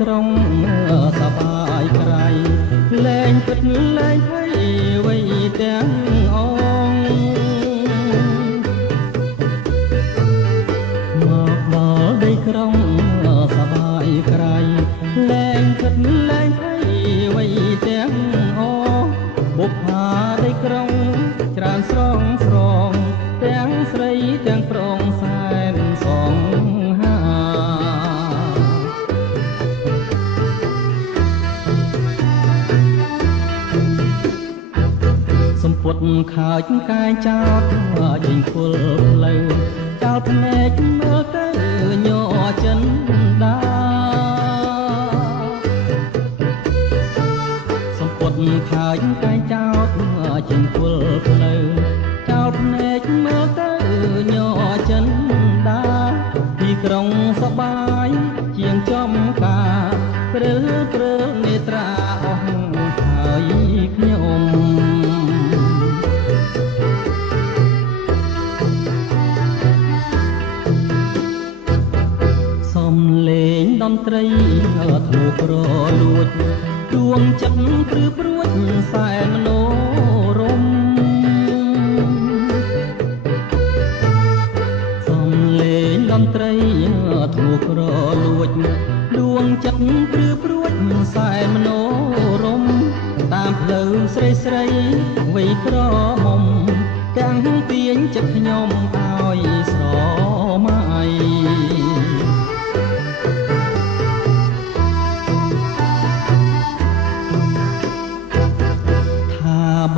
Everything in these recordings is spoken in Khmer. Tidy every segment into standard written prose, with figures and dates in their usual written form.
ក្រុងសប្បាយក្រៃលែងពិតលែងភ័យវ័យទាំងអងមកដល់ដីក្រុងសប្បាយក្រៃលែងពិតលែងភ័យវ័យទាំងអងបុព្វាដីក្រុងច្រើនស្រងស្រងទាំងស្រីទាំងប្រុងសែនសងហាសម្ពុតខើចកាយចោតយិញគល់ផ្លូវចោលភ្នែកមើលទៅញ័រចិនដាសម្ពុតខើចកាយចោតយិញគល់ផ្លូវចោលភ្នែកមើលទៅញ័រចិនដាទីក្រុងសបាយជាងចំការព្រើព្រើនេត្រាអស់ហើយខ្ញុំសំលេងតន្ត្រីធ្នូក្រលួចដួងចិត្តព្រឺព្រួចសែនមនោរម្យសំលេងតន្ត្រីធ្នូក្រលួចដួងចិត្តព្រឺព្រួចសែនមនោរម្យតាមផ្លូវស្រីស្រីវ័យក្រមុំទាំងទាញចិត្តខ្ញុំឲ្យស្រមៃ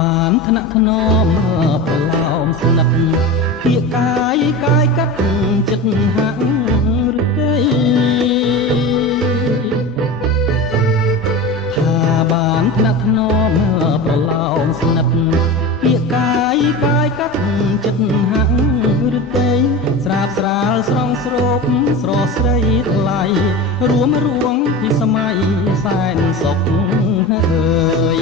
បានថ្នាក់ថ្នមប្រឡោមស្និទ្ធពាក្យកាយកាត់ចិត្តហាក់ឬគេថាបានថ្នាក់ថ្នមប្រឡោមស្និទ្ធពាក្យកាយកាត់ចិត្តហាក់ឬគេស្រាបស្រាលស្រងស្រូបស្រស់ស្រីថ្លៃរួមរួងពីសម័យសែនសុខហើយ